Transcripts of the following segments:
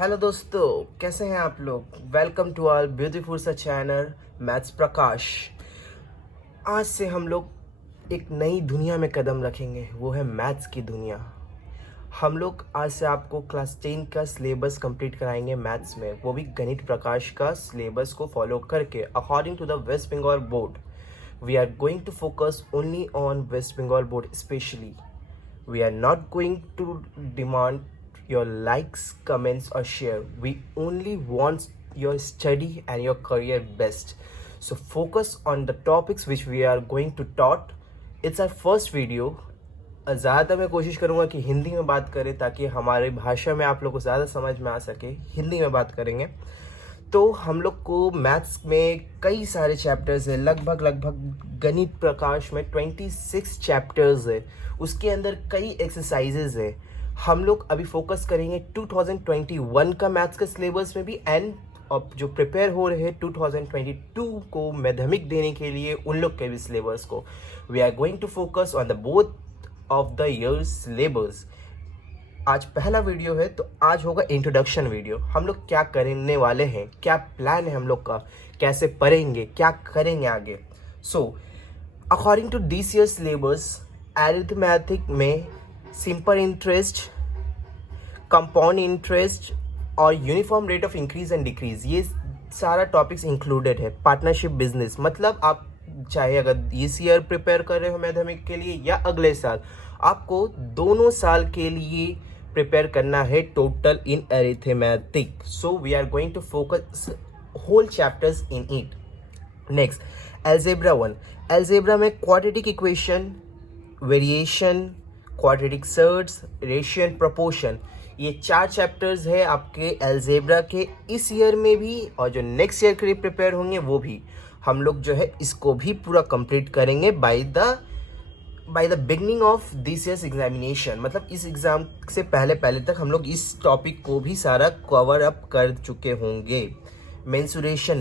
Hello दोस्तों, कैसे हैं आप लोग। वेलकम टू आवर ब्यूटीफुल सा चैनल मैथ्स प्रकाश। आज से हम लोग एक नई दुनिया में कदम रखेंगे, वो है मैथ्स की दुनिया। हम लोग आज से आपको क्लास 10 का सिलेबस कंप्लीट कराएंगे मैथ्स में, वो भी गणित प्रकाश का सिलेबस को फॉलो करके according to the West Bengal board. We are going to focus only on West Bengal board specially. We are not going to demand your likes, comments, or share. We only want your study and your career best. So focus on the topics which we are going to taught. It's our first video. ज़्यादा मैं कोशिश करूँगा कि हिंदी में बात करें ताकि हमारी भाषा में आप लोग को ज़्यादा समझ में आ सके। हिंदी में बात करेंगे तो हम लोग को मैथ्स में कई सारे चैप्टर्स है, लगभग गणित प्रकाश में 26 चैप्टर्स है। उसके अंदर कई एक्सरसाइजेज है। हम लोग अभी फोकस करेंगे 2021 का मैथ्स का सिलेबस में भी, एंड अब जो प्रिपेयर हो रहे हैं 2022 को मैथमेटिक्स देने के लिए उन लोग के भी सिलेबस को। We are going to focus on the both of the year syllabus. आज पहला वीडियो है तो आज होगा इंट्रोडक्शन वीडियो। हम लोग क्या करने वाले हैं, क्या प्लान है हम लोग का, कैसे पढ़ेंगे, क्या करेंगे आगे। So according to this year syllabus, arithmetic में सिंपल इंटरेस्ट, कंपाउंड इंटरेस्ट और uniform rate of increase and decrease, ये सारा टॉपिक्स इंक्लूडेड है। पार्टनरशिप बिजनेस, मतलब आप चाहे अगर इस ईयर प्रिपेयर कर रहे हो मैथमेटिक्स के लिए या अगले साल, आपको दोनों साल के लिए प्रिपेयर करना है total in arithmetic. So we are going to focus whole chapters in it. Next, algebra 1। Algebra में quadratic equation, variation, quadratic surds, ratio and proportion, ये 4 चैप्टर्स है आपके अलजेब्रा के इस ईयर में भी, और जो नेक्स्ट ईयर के लिए प्रिपेयर होंगे वो भी हम लोग जो है इसको भी पूरा कंप्लीट करेंगे by the beginning of this years examination. मतलब इस एग्जाम से पहले तक हम लोग इस टॉपिक को भी सारा कवर अप कर चुके होंगे। मेंसुरेशन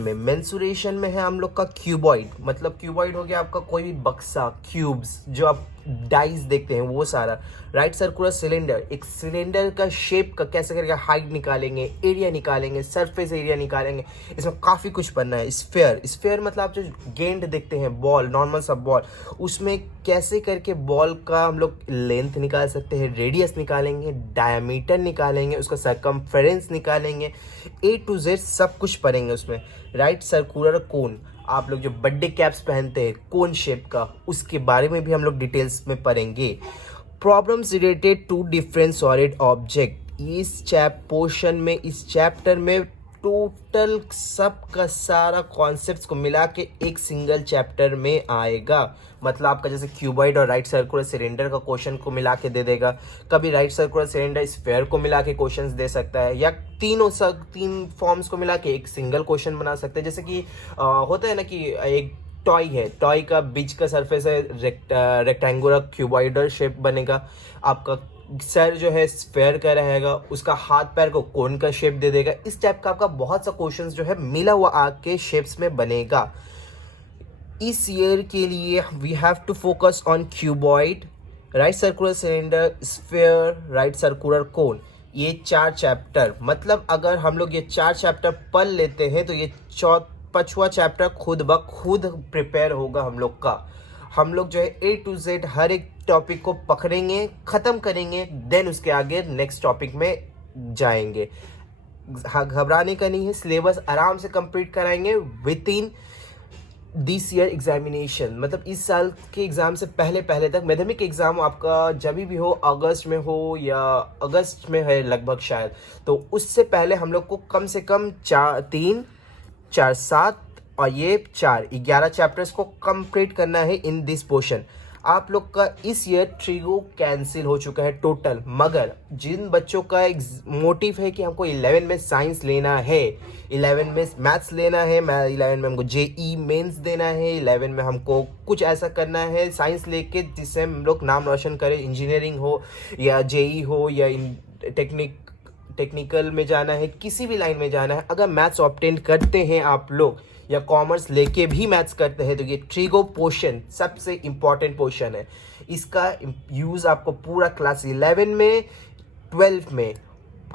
में है हम लोग का क्यूबॉइड, मतलब क्यूबॉइड हो गया आपका कोई भी बक्सा, क्यूब्स जो आप डाइस देखते हैं वो सारा। राइट सर्कुलर सिलेंडर, एक सिलेंडर का शेप का कैसे करके हाइट निकालेंगे, एरिया निकालेंगे, सरफेस एरिया निकालेंगे, इसमें काफ़ी कुछ पढ़ना है। स्फेयर मतलब आप जो गेंद देखते हैं, बॉल, नॉर्मल सा बॉल, उसमें कैसे करके बॉल का हम लोग लेंथ निकाल सकते हैं, रेडियस निकालेंगे, डायमीटर निकालेंगे, उसका सरकमफेरेंस निकालेंगे, A to Z सब कुछ पढ़ेंगे उसमें। राइट सर्कुलर कोन, आप लोग जो बर्थडे कैप्स पहनते हैं कोन शेप का, उसके बारे में भी हम लोग डिटेल्स में पढ़ेंगे। Problems related to different solid object, इस चैप्टर में टोटल सब का सारा कॉन्सेप्ट्स को मिला के एक सिंगल चैप्टर में आएगा। मतलब आपका जैसे क्यूबॉइड और राइट सर्कुलर सिलेंडर का क्वेश्चन को मिला के दे देगा, कभी राइट सर्कुलर सिलेंडर स्फेयर को मिला के क्वेश्चंस दे सकता है, या तीन फॉर्म्स को मिला के एक सिंगल क्वेश्चन बना सकते हैं। जैसे कि होता है ना कि एक टॉय है, टॉय का बीच का सरफेस है रेक्टेंगुलर क्यूबॉइडल शेप बनेगा, आपका सर जो है स्फेयर का रहेगा, उसका हाथ पैर को कोन का शेप दे देगा। इस टाइप का आपका बहुत सा क्वेश्चंस जो है मिला हुआ आके शेप्स में बनेगा। इस ईयर के लिए we have to focus on cuboid, right circular cylinder, sphere, right circular cone, ये 4 चैप्टर। मतलब अगर हम लोग ये 4 चैप्टर पढ़ लेते हैं तो ये 5वां चैप्टर खुद ब खुद प्रिपेयर होगा हम लोग का। हम लोग जो है A to Z हर एक टॉपिक को पकड़ेंगे, ख़त्म करेंगे, देन उसके आगे नेक्स्ट टॉपिक में जाएंगे। घबराने का नहीं है, सिलेबस आराम से कंप्लीट कराएंगे with in this year examination. मतलब इस साल के एग्ज़ाम से पहले तक मैथमेटिक्स एग्ज़ाम आपका जब भी हो, अगस्त में हो या अगस्त में है लगभग शायद, तो उससे पहले हम लोग को कम से कम 3, 4, 7 और ये 11 चैप्टर्स को कंप्लीट करना है इन दिस पोर्शन। आप लोग का इस ईयर ट्रिगो कैंसिल हो चुका है टोटल, मगर जिन बच्चों का एक मोटिव है कि हमको 11 में साइंस लेना है, 11 में मैथ्स लेना है, 11 में हमको JEE मेंस देना है, 11 में हमको कुछ ऐसा करना है साइंस लेके जिससे हम लोग नाम रोशन करें, इंजीनियरिंग हो या JEE हो या टेक्निकल में जाना है, किसी भी लाइन में जाना है, अगर मैथ्स ऑब्टेन करते हैं आप लोग या कॉमर्स लेके भी मैथ्स करते हैं तो ये ट्रिगो पोर्शन सबसे इम्पॉर्टेंट पोर्शन है। इसका यूज़ आपको पूरा क्लास 11 में, 12 में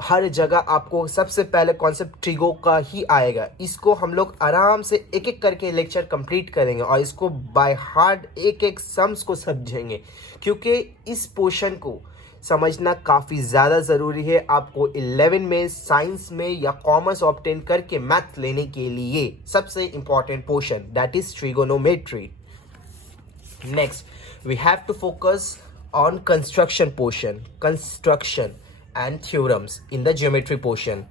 हर जगह आपको सबसे पहले कॉन्सेप्ट ट्रिगो का ही आएगा। इसको हम लोग आराम से एक एक करके लेक्चर कंप्लीट करेंगे और इसको बाय हार्ट एक एक सम्स को समझेंगे, क्योंकि इस पोर्शन को समझना काफ़ी ज़्यादा ज़रूरी है आपको 11 में, साइंस में या कॉमर्स ऑब्टेन करके मैथ लेने के लिए सबसे important portion, that is trigonometry. Next we have to focus on construction portion, construction and theorems in the geometry portion.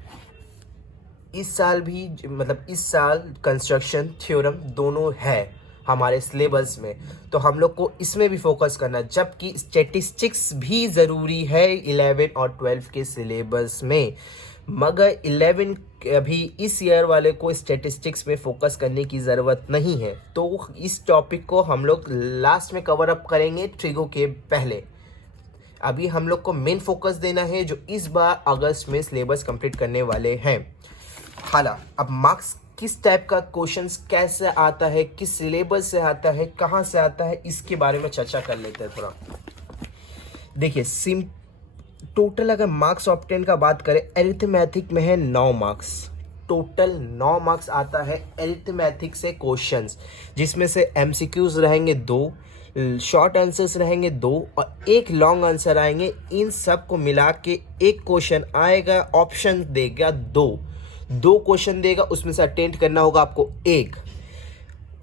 इस साल भी मतलब इस साल कंस्ट्रक्शन थ्योरम दोनों है हमारे सिलेबस में, तो हम लोग को इसमें भी फोकस करना, जबकि स्टैटिस्टिक्स भी ज़रूरी है 11 और 12 के सिलेबस में, मगर 11 अभी इस ईयर वाले को स्टैटिस्टिक्स में फोकस करने की ज़रूरत नहीं है, तो इस टॉपिक को हम लोग लास्ट में कवर अप करेंगे ट्रिगो के पहले। अभी हम लोग को मेन फोकस देना है जो इस बार अगस्त में सिलेबस कंप्लीट करने वाले हैं। हालांकि अब मार्क्स किस टाइप का क्वेश्चंस कैसे आता है, किस सिलेबस से आता है, कहाँ से आता है, इसके बारे में चर्चा कर लेते हैं थोड़ा। देखिए टोटल अगर मार्क्स ऑब्टेन का बात करें, अरिथमेटिक में है 9 मार्क्स, टोटल 9 मार्क्स आता है अरिथमेटिक से क्वेश्चंस, जिसमें से एमसीक्यूज रहेंगे 2, शॉर्ट आंसर्स रहेंगे 2 और 1 लॉन्ग आंसर आएंगे। इन सब को मिला के एक क्वेश्चन आएगा, ऑप्शन देगा 2 क्वेश्चन देगा, उसमें से अटेंड करना होगा आपको 1,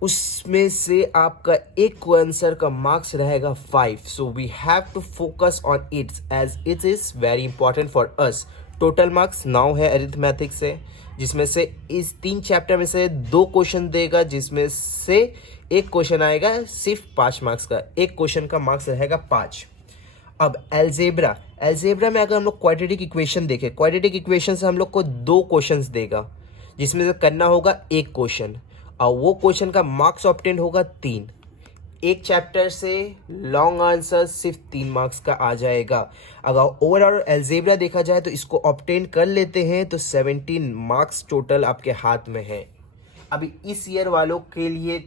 उसमें से आपका एक आंसर का मार्क्स रहेगा 5। So we have to focus on it as it is very important for us. Total marks 9 है अरिथमेटिक से, जिसमें से इस 3 चैप्टर में से 2 क्वेश्चन देगा, जिसमें से एक क्वेश्चन आएगा सिर्फ 5 मार्क्स का, एक क्वेश्चन का मार्क्स रहेगा 5। अब एल्जेब्रा में अगर हम लोग क्वाड्रेटिक इक्वेशन देखें, क्वाड्रेटिक इक्वेशन से हम लोग को 2 क्वेश्चंस देगा, जिसमें से करना होगा एक क्वेश्चन, और वो क्वेश्चन का मार्क्स ऑब्टेन होगा 3। एक चैप्टर से लॉन्ग आंसर सिर्फ 3 मार्क्स का आ जाएगा। अगर ओवरऑल एल्जेब्रा देखा जाए तो इसको ऑब्टेन कर लेते हैं तो 17 मार्क्स टोटल आपके हाथ में है। अभी इस ईयर वालों के लिए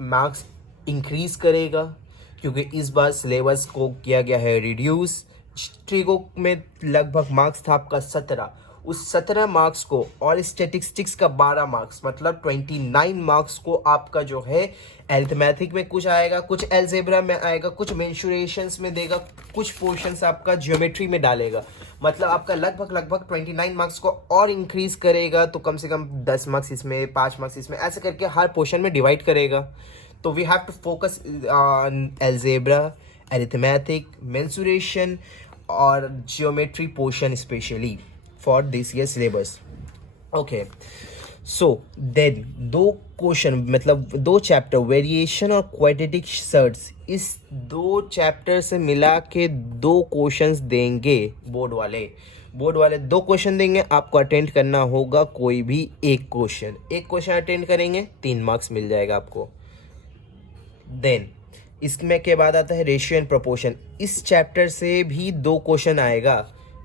मार्क्स इंक्रीज करेगा, क्योंकि इस बार सिलेबस को किया गया है रिड्यूस। ट्रिगो में लगभग मार्क्स था आपका 17, उस 17 मार्क्स को और स्टैटिस्टिक्स का 12 मार्क्स, मतलब 29 मार्क्स को आपका जो है अरिथमेटिक में कुछ आएगा, कुछ एल्जेब्रा में आएगा, कुछ मेंसुरेशंस में देगा, कुछ पोर्शंस आपका ज्योमेट्री में डालेगा। मतलब आपका लगभग 29 मार्क्स को और इंक्रीज करेगा, तो कम से कम 10 मार्क्स इसमें, 5 मार्क्स इसमें, ऐसे करके हर पोर्शन में डिवाइड करेगा। तो we have to focus on algebra, arithmetic, mensuration और geometry portion specially for this year syllabus. Okay, so then 2 question मतलब 2 चैप्टर वेरिएशन और क्वाड्रेटिक सर्ट्स, इस 2 चैप्टर से मिला के 2 क्वेश्चंस देंगे बोर्ड वाले 2 क्वेश्चन देंगे। आपको अटेंड करना होगा कोई भी एक क्वेश्चन अटेंड करेंगे, 3 मार्क्स मिल जाएगा आपको। देन इसमें के बाद आता है रेशियो एंड प्रोपोर्शन। इस चैप्टर से भी 2 क्वेश्चन आएगा,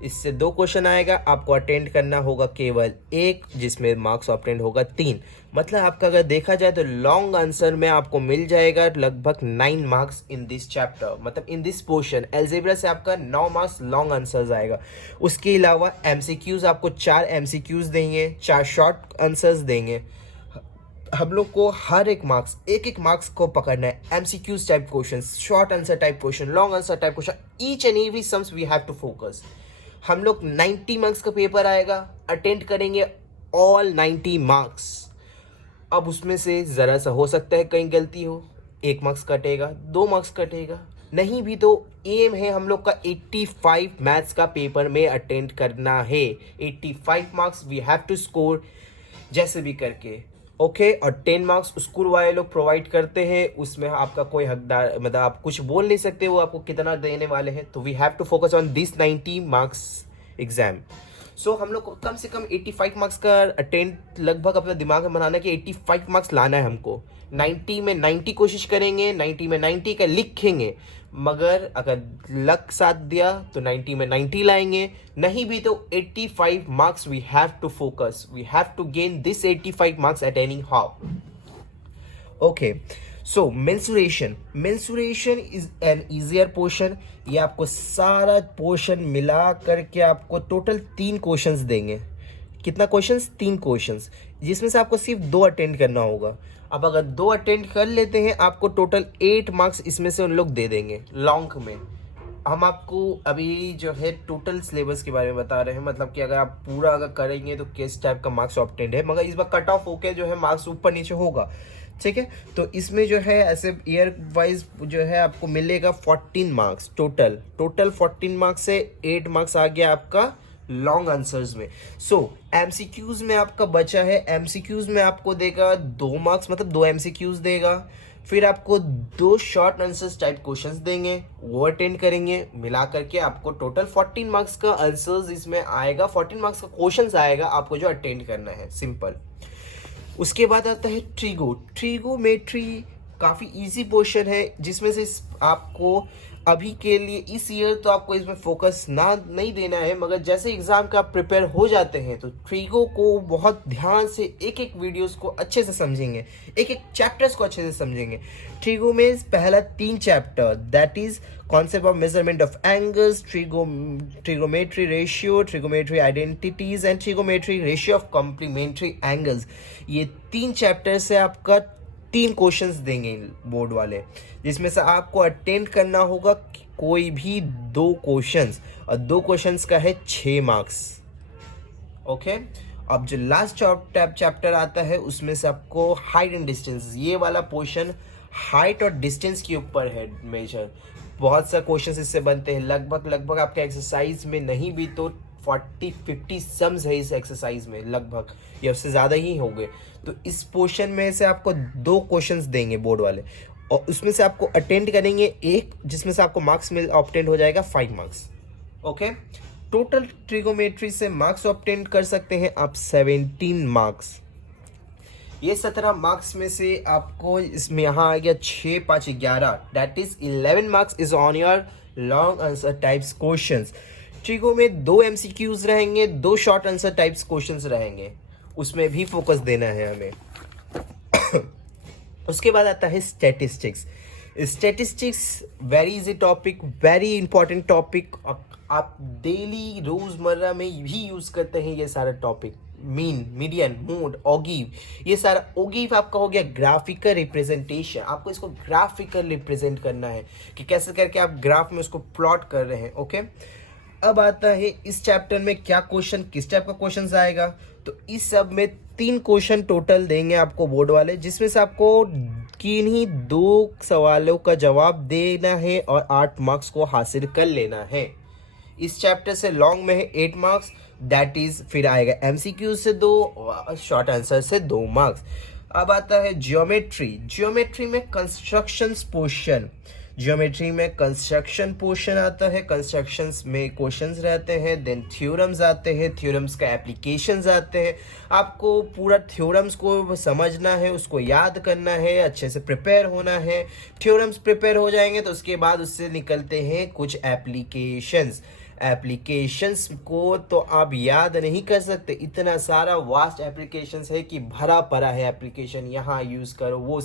इससे 2 क्वेश्चन आएगा, आपको अटेंड करना होगा केवल 1, जिसमें मार्क्स ऑब्टेन होगा 3। मतलब आपका अगर देखा जाए तो लॉन्ग आंसर में आपको मिल जाएगा लगभग 9 मार्क्स इन दिस चैप्टर, मतलब इन दिस पोर्शन। एल्जेब्रा से आपका 9 मार्क्स लॉन्ग आंसर्स आएगा। उसके अलावा एमसीक्यूज आपको 4 एमसीक्यूज देंगे, 4 शॉर्ट आंसर्स देंगे। हम लोग को हर एक मार्क्स को पकड़ना है। MCQs type question, short answer type question, long answer type question, each and every sums we have to focus. हम लोग 90 मार्क्स का पेपर आएगा, अटेंड करेंगे ऑल 90 मार्क्स। अब उसमें से ज़रा सा हो सकता है कहीं गलती हो, 1 मार्क्स कटेगा, 2 मार्क्स कटेगा, नहीं भी तो एम है हम लोग का 85 मैथ्स का पेपर में अटेंड करना है। 85 marks we have to score जैसे भी करके। ओके, और 10 मार्क्स स्कूल वाले लोग प्रोवाइड करते हैं, उसमें आपका कोई हकदार मतलब आप कुछ बोल नहीं सकते वो आपको कितना देने वाले हैं। तो we have to focus on this 90 marks exam. So हम लोग को कम से कम 85 मार्क्स का अटेंड लगभग अपना दिमाग में बनाना कि 85 मार्क्स लाना है हमको। 90 में 90 कोशिश करेंगे, 90 में 90 का लिखेंगे, मगर अगर लक साथ दिया तो 90 में 90 लाएंगे, नहीं भी तो 85 marks we have to focus, we have to gain this 85 marks at any how. Okay, so mensuration is an easier portion. ये आपको सारा पोर्शन मिला करके आपको टोटल 3 क्वेश्चंस देंगे। कितना क्वेश्चंस? 3 क्वेश्चंस, जिसमें से आपको सिर्फ 2 अटेंड करना होगा। अब अगर 2 अटेंड कर लेते हैं, आपको टोटल 8 मार्क्स इसमें से उन लोग दे देंगे लॉन्ग में। हम आपको अभी जो है टोटल सिलेबस के बारे में बता रहे हैं, मतलब कि अगर आप पूरा अगर करेंगे तो किस टाइप का मार्क्स ऑब्टेंड है, मगर इस बार कट ऑफ होके जो है मार्क्स ऊपर नीचे होगा, ठीक है। तो इसमें जो है ऐसे ईयर वाइज जो है आपको मिलेगा 14 मार्क्स टोटल 14 मार्क्स से 8 मार्क्स आ गया आपका लॉन्ग आंसर्स में। सो एमसीक्यूज में आपका बचा है, एमसीक्यूज में आपको देगा 2 मार्क्स, मतलब 2 एमसीक्यूज देगा। फिर आपको 2 शॉर्ट आंसर्स टाइप क्वेश्चंस देंगे, वो अटेंड करेंगे। मिला करके आपको टोटल 14 मार्क्स का आंसर्स इसमें आएगा, 14 मार्क्स का क्वेश्चंस आएगा आपको जो अटेंड करना है, सिंपल। उसके बाद आता है ट्रिगोमेट्री। काफ़ी इजी पोर्शन है, जिसमें से आपको अभी के लिए इस ईयर तो आपको इसमें फोकस नहीं देना है, मगर जैसे एग्जाम का आप प्रिपेयर हो जाते हैं तो ट्रिगो को बहुत ध्यान से एक एक वीडियोस को अच्छे से समझेंगे, एक एक चैप्टर्स को अच्छे से समझेंगे। ट्रिगो में पहला 3 chapter, that is concept of measurement of angles, trigonometry ratio, trigonometry identities and trigonometry ratio of complementary angles. ये 3 चैप्टर से आपका 3 क्वेश्चंस देंगे बोर्ड वाले, जिसमें से आपको अटेंड करना होगा कोई भी 2 क्वेश्चंस, और 2 क्वेश्चंस का है 6 मार्क्स। ओके, अब जो लास्ट चैप्टर आता है उसमें से आपको हाइट एंड डिस्टेंस, ये वाला पोर्शन हाइट और डिस्टेंस के ऊपर है मेजर। बहुत सा क्वेश्चंस इससे बनते हैं, लगभग आपका एक्सरसाइज में नहीं भी तो 40-50 सम्स है इस एक्सरसाइज में, लगभग या उससे ज़्यादा ही होंगे। तो इस पोर्शन में से आपको 2 क्वेश्चंस देंगे बोर्ड वाले, और उसमें से आपको अटेंड करेंगे एक, जिसमें से आपको मार्क्स में ऑब्टेंड हो जाएगा 5 मार्क्स। ओके, टोटल ट्रिगोमेट्री से मार्क्स ऑब्टेंड कर सकते हैं आप 17 मार्क्स। ये 17 मार्क्स में से आपको इसमें यहाँ आ गया 6 5 11, that is 11 marks is on your long answer types questions. Trigo में 2 एमसीक्यूज रहेंगे, 2 शॉर्ट आंसर टाइप्स क्वेश्चंस रहेंगे, उसमें भी फोकस देना है हमें। उसके बाद आता है statistics. Statistics very easy topic, very important topic, आप डेली रोजमर्रा में भी यूज करते हैं ये सारा टॉपिक। मीन, मीडियन, मोड, ऑगीव, ये सारा। ऑगीव आपका हो गया ग्राफिकल रिप्रेजेंटेशन, आपको इसको ग्राफिकल रिप्रेजेंट करना है कि कैसे करके आप ग्राफ में उसको प्लॉट कर रहे हैं। ओके, अब आता है इस चैप्टर में क्या क्वेश्चन, किस टाइप का क्वेश्चन आएगा। तो इस सब में 3 क्वेश्चन टोटल देंगे आपको बोर्ड वाले, जिसमें से आपको किन्हीं 2 सवालों का जवाब देना है और 8 मार्क्स को हासिल कर लेना है। इस चैप्टर से लॉन्ग में है 8 मार्क्स, दैट इज फिर आएगा एमसीक्यू से 2 और शॉर्ट आंसर से 2 मार्क्स। अब आता है ज्योमेट्री में कंस्ट्रक्शन पोर्शन। ज्योमेट्री में कंस्ट्रक्शन पोर्शन आता है, कंस्ट्रक्शंस में क्वेश्चंस रहते हैं, देन थ्योरम्स आते हैं, थ्योरम्स का एप्लीकेशंस आते हैं। आपको पूरा थ्योरम्स को समझना है, उसको याद करना है, अच्छे से प्रिपेयर होना है। थ्योरम्स प्रिपेयर हो जाएंगे तो उसके बाद उससे निकलते हैं कुछ एप्लीकेशंस को तो आप याद नहीं कर सकते, इतना सारा वास्ट एप्लीकेशंस है कि भरा पड़ा है एप्लीकेशन। यहाँ यूज़ करो वो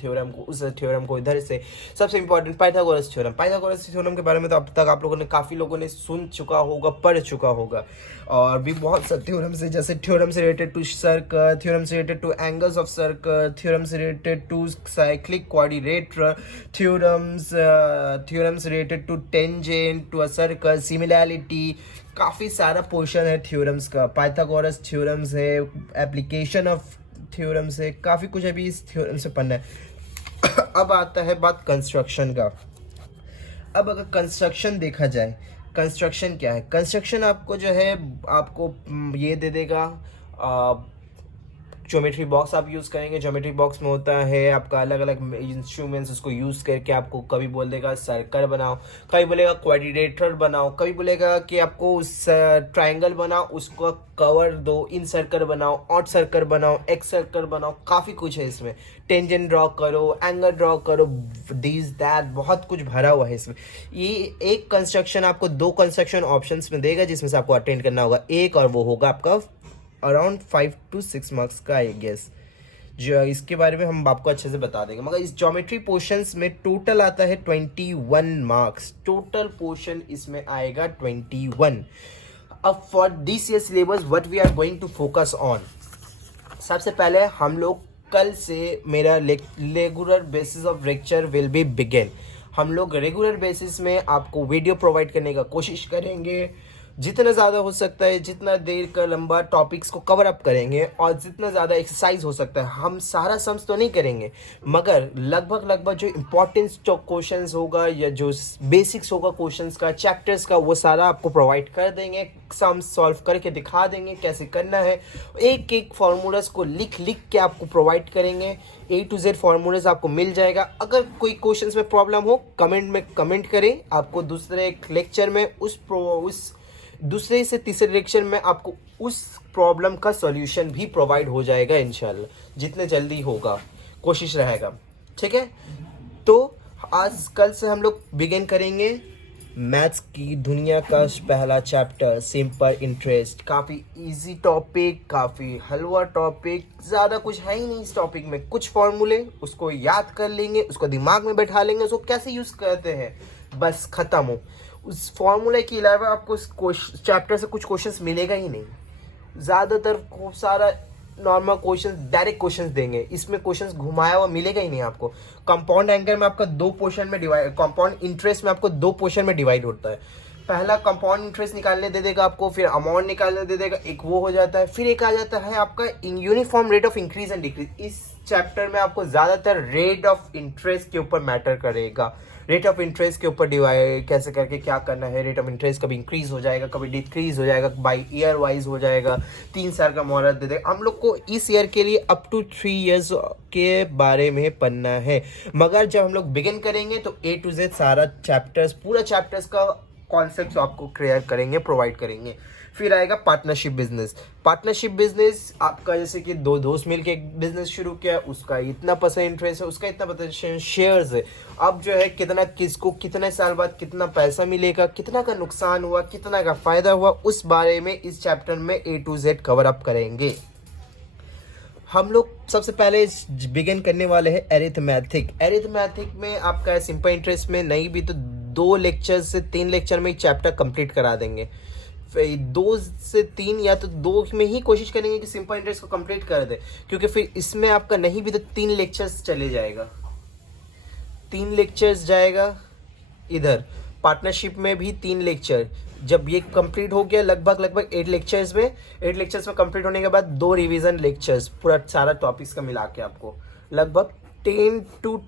थ्योरम को, उस थ्योरम को इधर से। सबसे इंपॉर्टेंट पाइथागोरस थ्योरम के बारे में तो अब तक आप लोगों ने काफ़ी लोगों ने सुन चुका होगा, पढ़ चुका होगा। और भी बहुत से थ्योरम्स है, जैसे theorems related to circle, theorems related to angles of circle, theorems related to cyclic quadrilateral, theorems related to tangent to a circle, similarity. काफ़ी सारा पोर्शन है थ्योरम्स का, पाइथागोरस थ्योरम्स है, एप्लीकेशन ऑफ थ्योरम्स है, काफ़ी कुछ अभी इस थ्योरम से पढ़ना है। अब आता है बात कंस्ट्रक्शन का। अब अगर कंस्ट्रक्शन देखा जाए, कंस्ट्रक्शन क्या है? कंस्ट्रक्शन आपको जो है आपको ये दे देगा, ज्योमेट्री बॉक्स आप यूज़ करेंगे। ज्योमेट्री बॉक्स में होता है आपका अलग अलग इंस्ट्रूमेंट्स, उसको यूज़ करके आपको कभी बोल देगा सर्कल बनाओ, कभी बोलेगा क्वाड्रिलेटरल बनाओ, कभी बोलेगा कि आपको उस ट्रायंगल बनाओ, उसको कवर दो, इन सर्कल बनाओ, ऑड सर्कल बनाओ, एक्स सर्कल बनाओ, काफ़ी कुछ है इसमें। टेंजेंट ड्रॉ करो, एंगल ड्रॉ करो, दिस दैट, बहुत कुछ भरा हुआ है इसमें। ये एक कंस्ट्रक्शन आपको 2 कंस्ट्रक्शन ऑप्शंस में देगा, जिसमें से आपको अटेंड करना होगा एक, और वो होगा आपका अराउंड 5 to 6 मार्क्स का, आई गेस। जो इसके बारे में हम आपको अच्छे से बता देंगे। मगर इस ज्योमेट्री पोर्शंस में टोटल आता है 21 मार्क्स। टोटल पोर्शन इसमें आएगा 21। अब for this year syllabus what we are going to focus on, सबसे पहले हम लोग कल से मेरा regular basis of lecture will be begin. हम लोग रेगुलर बेसिस में आपको वीडियो प्रोवाइड करने का कोशिश करेंगे, जितना ज़्यादा हो सकता है, जितना देर का लंबा टॉपिक्स को कवर अप करेंगे और जितना ज़्यादा एक्सरसाइज हो सकता है। हम सारा सम्स तो नहीं करेंगे, मगर लगभग जो इम्पोर्टेंट क्वेश्चंस होगा या जो बेसिक्स होगा क्वेश्चंस का, चैप्टर्स का, वो सारा आपको प्रोवाइड कर देंगे। सम्स सॉल्व करके दिखा देंगे कैसे करना है। एक एक फार्मूलाज को लिख के आपको प्रोवाइड करेंगे। A to Z फार्मूलाज आपको मिल जाएगा। अगर कोई क्वेश्चंस में प्रॉब्लम हो कमेंट में कमेंट करें, आपको दूसरे एक लेक्चर में उस दूसरे से तीसरे लेक्चर में आपको उस प्रॉब्लम का सॉल्यूशन भी प्रोवाइड हो जाएगा इंशाल्लाह, जितने जल्दी होगा कोशिश रहेगा। ठीक है, तो आज कल से हम लोग बिगिन करेंगे मैथ्स की दुनिया का पहला चैप्टर सिंपल इंटरेस्ट। काफ़ी इजी टॉपिक, काफ़ी हलवा टॉपिक, ज़्यादा कुछ है ही नहीं इस टॉपिक में। कुछ फॉर्मूले उसको याद कर लेंगे, उसको दिमाग में बैठा लेंगे, उसको कैसे यूज़ करते हैं, बस ख़त्म हो। उस फॉर्मूले के अलावा आपको इस चैप्टर से कुछ क्वेश्चंस मिलेगा ही नहीं। ज़्यादातर खूब सारा नॉर्मल क्वेश्चंस, डायरेक्ट क्वेश्चंस देंगे। इसमें क्वेश्चंस घुमाया हुआ मिलेगा ही नहीं आपको। कंपाउंड एंगल में आपका दो पोर्शन में डिवाइड, कंपाउंड इंटरेस्ट में आपको दो पोर्शन में डिवाइड होता है। पहला कंपाउंड इंटरेस्ट निकालने दे देगा आपको, फिर अमाउंट निकालने दे देगा, एक वो हो जाता है। फिर एक आ जाता है आपका uniform rate of increase and decrease. इस चैप्टर में आपको ज़्यादातर रेट ऑफ इंटरेस्ट के ऊपर मैटर करेगा। रेट ऑफ इंटरेस्ट के ऊपर डिवाइड कैसे करके क्या करना है। रेट ऑफ इंटरेस्ट कभी इंक्रीज हो जाएगा, कभी डिक्रीज हो जाएगा, बाई ईयर वाइज हो जाएगा। 3 साल का मोहलत दे देगा। हम लोग को इस ईयर के लिए अप टू 3 इयर्स के बारे में पढ़ना है। मगर जब हम लोग बिगिन करेंगे तो A to Z सारा चैप्टर्स, पूरा चैप्टर्स का कॉन्सेप्ट आपको क्लियर करेंगे, प्रोवाइड करेंगे। फिर आएगा पार्टनरशिप बिजनेस। पार्टनरशिप बिजनेस आपका जैसे कि दो दोस्त मिलके एक बिजनेस शुरू किया, उसका इतना परसेंट इंटरेस्ट है, उसका इतना परसेंट शेयर्स है। अब जो है कितना, किसको कितने साल बाद कितना पैसा मिलेगा, कितना का नुकसान हुआ, कितना का फायदा हुआ, उस बारे में इस चैप्टर में A to Z cover up करेंगे। हम लोग सबसे पहले बिगिन करने वाले हैं एरिथमेटिक। एरिथमेटिक में आपका सिंपल इंटरेस्ट में नहीं भी तो 2 लेक्चर से 3 लेक्चर में चैप्टर कंप्लीट करा देंगे। 2 से 3 या तो 2 में ही कोशिश करेंगे कि सिंपल इंटरेस्ट को कंप्लीट कर दे, क्योंकि फिर इसमें आपका नहीं भी तो 3 लेक्चर्स चले जाएगा, 3 लेक्चर्स जाएगा। इधर पार्टनरशिप में भी 3 लेक्चर। जब ये कंप्लीट हो गया लगभग 8 लेक्चर्स में कंप्लीट होने के बाद 2 रिवीजन लेक्चर्स, पूरा सारा टॉपिक्स का मिला के आपको लगभग 10 to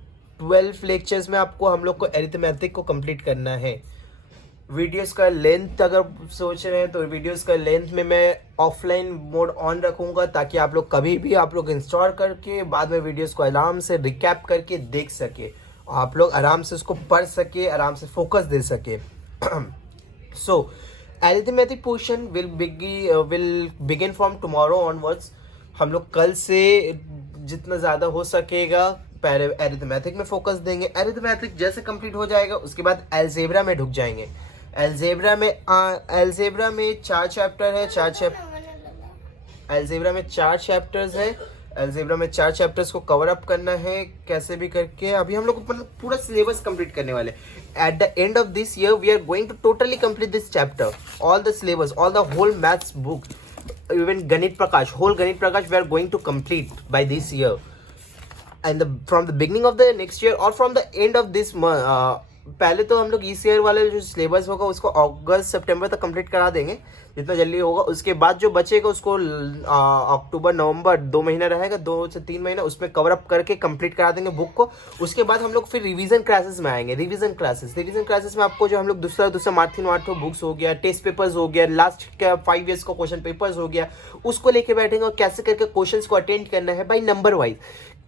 12 लेक्चर्स में आपको हम लोग को एरिथमेटिक को कंप्लीट करना है। वीडियोस का लेंथ अगर सोच रहे हैं तो वीडियोस का लेंथ में मैं ऑफलाइन मोड ऑन रखूंगा, ताकि आप लोग कभी भी आप लोग इंस्टॉल करके बाद में वीडियोस को आराम से रिकैप करके देख सके, आप लोग आराम से उसको पढ़ सके, आराम से फोकस दे सके। So arithmetic portion will begin from tomorrow onwards. हम लोग कल से जितना ज़्यादा हो सकेगा पहले अरिथमेटिक में फोकस देंगे। अरिथमेटिक जैसे कंप्लीट हो जाएगा उसके बाद अलजेब्रा में ढुक जाएंगे। अलजेब्रा में 4 चैप्टर है, अलजेब्रा में 4 चैप्टर्स है। अलजेब्रा में 4 चैप्टर्स को कवर अप करना है कैसे भी करके। अभी हम लोग मतलब पूरा सिलेबस कंप्लीट करने वाले। At the end of this year we are going to totally complete this chapter, all the syllabus, all the whole maths book, even Ganit Prakash, whole Ganit Prakash we are going to complete by this year. And from the beginning of the next year और from the end of this पहले तो हम लोग इस year वाले जो syllabus होगा उसको अगस्त सितंबर तक कंप्लीट करा देंगे जितना जल्दी होगा। उसके बाद जो बचेगा उसको अक्टूबर नवंबर 2 महीना रहेगा, 2 से 3 महीना उसमें कवर अप करके कंप्लीट करा देंगे बुक को। उसके बाद हम लोग फिर रिवीजन क्लासेस में आएंगे। रिवीजन क्लासेस में आपको जो हम लोग दूसरा मार्थिन बुक्स हो गया, टेस्ट पेपर्स हो गया, लास्ट का 5 ईयर्स का क्वेश्चन पेपर्स हो गया, उसको लेके बैठेंगे और कैसे करके क्वेश्चन को अटेंड करना है बाई नंबर वाइज।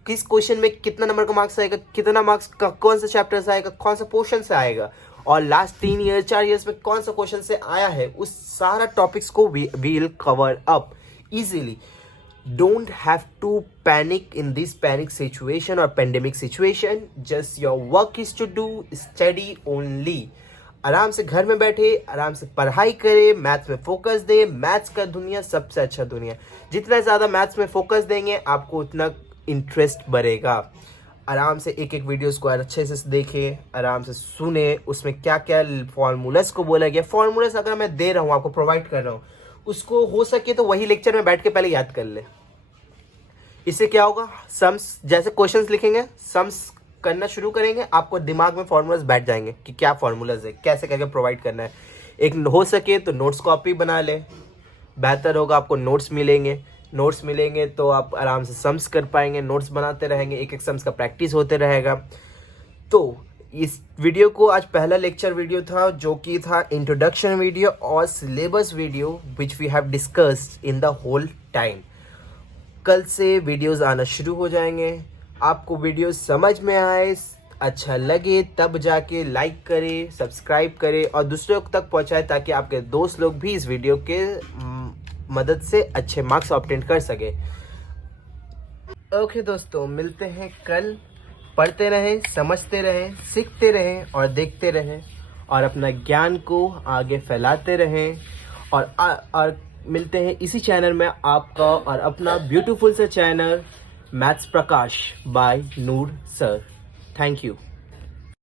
किस क्वेश्चन में कितना नंबर का मार्क्स आएगा, कितना मार्क्स का कौन सा चैप्टर से आएगा, कौन सा पोर्शन से आएगा, और लास्ट 3 ईयर 4 ईयर्स में कौन सा क्वेश्चन से आया है, उस सारा टॉपिक्स को we will cover up easily. Don't have to panic in this panic situation और pandemic situation. Just your work is to do study only. आराम से घर में बैठे आराम से पढ़ाई करें, मैथ्स में फोकस दें। मैथ्स का दुनिया सबसे अच्छा दुनिया। जितना ज़्यादा मैथ्स में फोकस देंगे आपको उतना इंटरेस्ट बढ़ेगा। आराम से एक एक वीडियोस को अच्छे से देखें, आराम से सुने, उसमें क्या क्या फार्मूलास को बोला गया। फार्मूलास अगर मैं दे रहा हूँ, आपको प्रोवाइड कर रहा हूँ, उसको हो सके तो वही लेक्चर में बैठ के पहले याद कर ले। इससे क्या होगा, सम्स जैसे क्वेश्चंस लिखेंगे, सम्स करना शुरू करेंगे, आपको दिमाग में फार्मूलाज बैठ जाएंगे कि क्या फार्मूलाज है, कैसे करके प्रोवाइड करना है। एक हो सके तो नोट्स कॉपी बना ले, बेहतर होगा, आपको नोट्स मिलेंगे तो आप आराम से सम्स कर पाएंगे। नोट्स बनाते रहेंगे, एक एक सम्स का प्रैक्टिस होते रहेगा। तो इस वीडियो को आज पहला लेक्चर वीडियो था, जो कि था इंट्रोडक्शन वीडियो और syllabus video which we have discussed in the whole time. कल से वीडियोस आना शुरू हो जाएंगे। आपको वीडियो समझ में आए, अच्छा लगे, तब जाके लाइक करें, सब्सक्राइब करें और दूसरों तक पहुंचाएं, ताकि आपके दोस्त लोग भी इस वीडियो के मदद से अच्छे मार्क्स ऑब्टेन कर सके। ओके दोस्तों, मिलते हैं कल। पढ़ते रहें, समझते रहें, सीखते रहें और देखते रहें और अपना ज्ञान को आगे फैलाते रहें। और मिलते हैं इसी चैनल में आपका और अपना ब्यूटीफुल सा channel maths Prakash by Noor sir. Thank you.